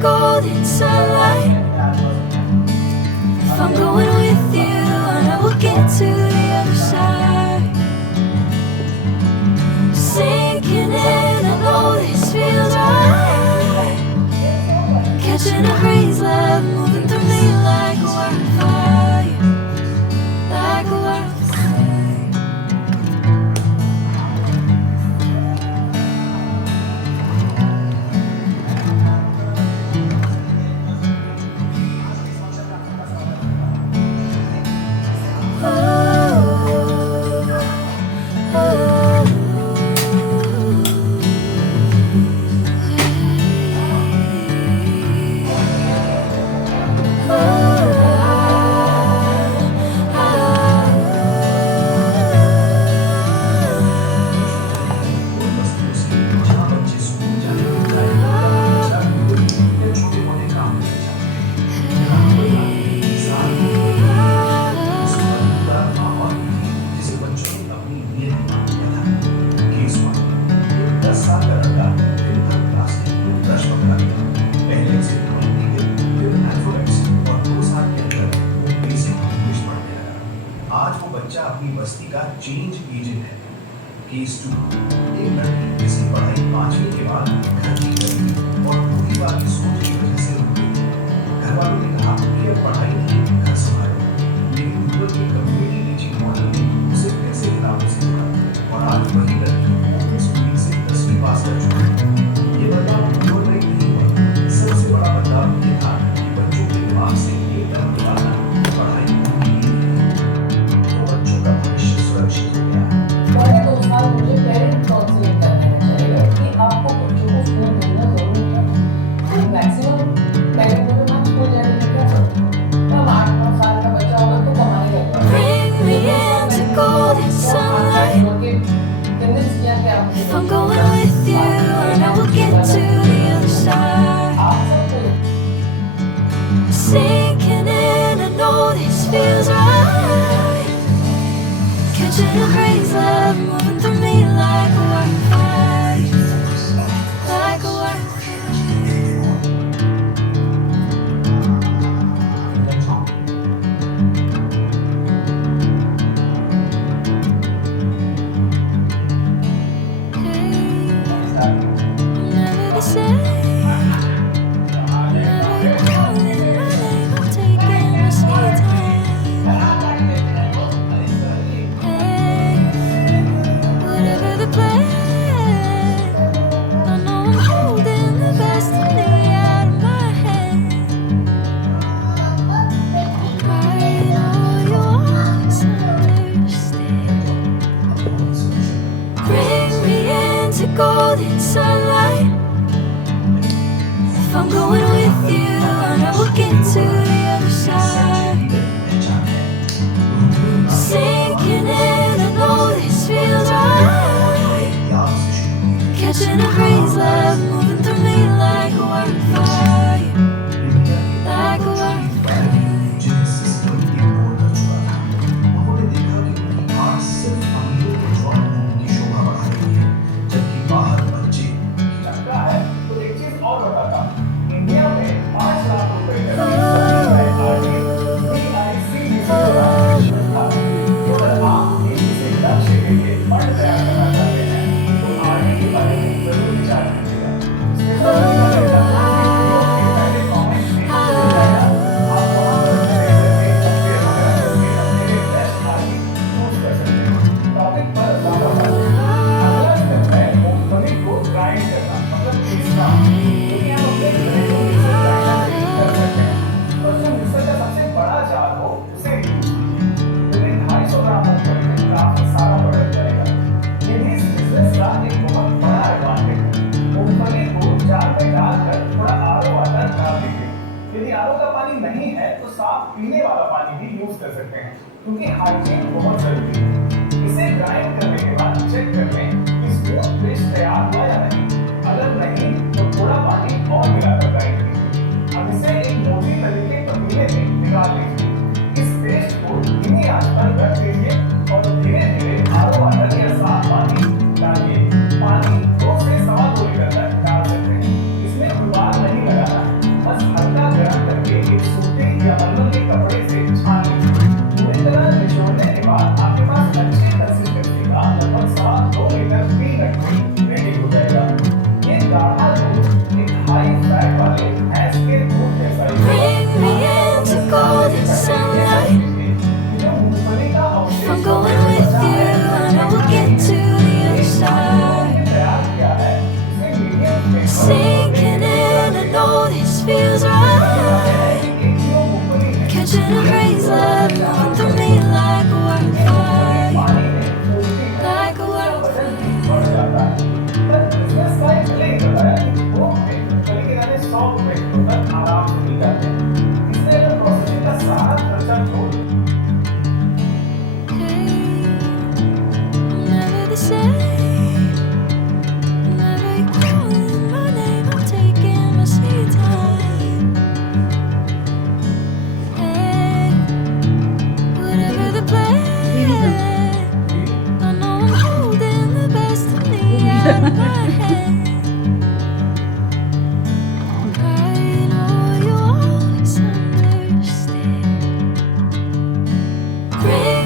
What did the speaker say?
golden sunlight. If I'm going with you, I know we'll get to the other side. Sinking in, I know this feels right. Catching a breeze, love moving through me like a wildfire, like a wildfire. Change agent है। Case 2, एक लड़की किसी पढ़ाई 5वीं के बाद घर की गई और पूरी बात सोच की वजह से रुक गई। घर वालों ने कहा कि अब पढ़ाई नहीं, घर संभालो, लेकिन गूगल की कम्युनिटी टीचिंग मॉडल ने उसे फिर से किताबों से जोड़ा और आज वही लड़की अपनी स्कूलिंग से 10वीं पास कर चुकी है। ये बदलाव ओवरनाइट नहीं हुआ। सबसे बड़ा बदलाव ये था कि बच्चों के दिमाग से ये डर निकालना पढ़ाई पूरी तो बच्चों का भविष्य सुरक्षित हो गया है। पहले 2 साल मुझे पेरेंट काउंसलिंग करना चाहिए कि आपको बच्चों को स्कूल भेजना जरूरी है। मैक्सिमम पहले तो मैं स्कूल जाने में क्या करूँ? तब 8-9 साल का बच्चा होगा तो कमाने लगेगा। Bring me into golden sunlight. If I'm going with you, I know we'll get to the other side. Sinking in, I know this feels right. Catching a breeze, love moving through me like a wildfire, like a wildfire. Never the same. Never calling my name, I'm taking my sweet time. Hey, whatever the plan, I know I'm holding the best of me out of my hand. I know you'll always understand. Bring me into golden sunlight. If I'm going with you, I know we'll get to the other side. Sinking in, I know this feels right. Catching a breeze, love moving through me like a wildfire, like a wildfire. पीने वाला पानी भी use कर सकते हैं क्योंकि hygiene बहुत जरूरी है। इसे ग्राइंड करने के बाद चेक कर लें कि स्मूथ पेस्ट तैयार हुआ या नहीं। अगर नहीं तो थोड़ा पानी और मिलाकर ग्राइंड कीजिए। अब इसे एक मोटी तले के पतीले में निकाल लीजिए। इस पेस्ट को धीमी आंच पर रख दीजिए और धीरे धीरे आरो वाटर या साफ पानी डालिए। पानी 2 से 2.25 लीटर तक डाल सकते हैं। इसमें गुबार नहीं लगाना। हाई फैट वाले भैंस के दूध जैसा ही Bring me into golden sunlight. जो मूंगफली का If I'm अवशेष going with you, I know we'll get to the other side. तैयार किया है उसमें medium flame Sinking in, I know this feels right. Catching a breeze.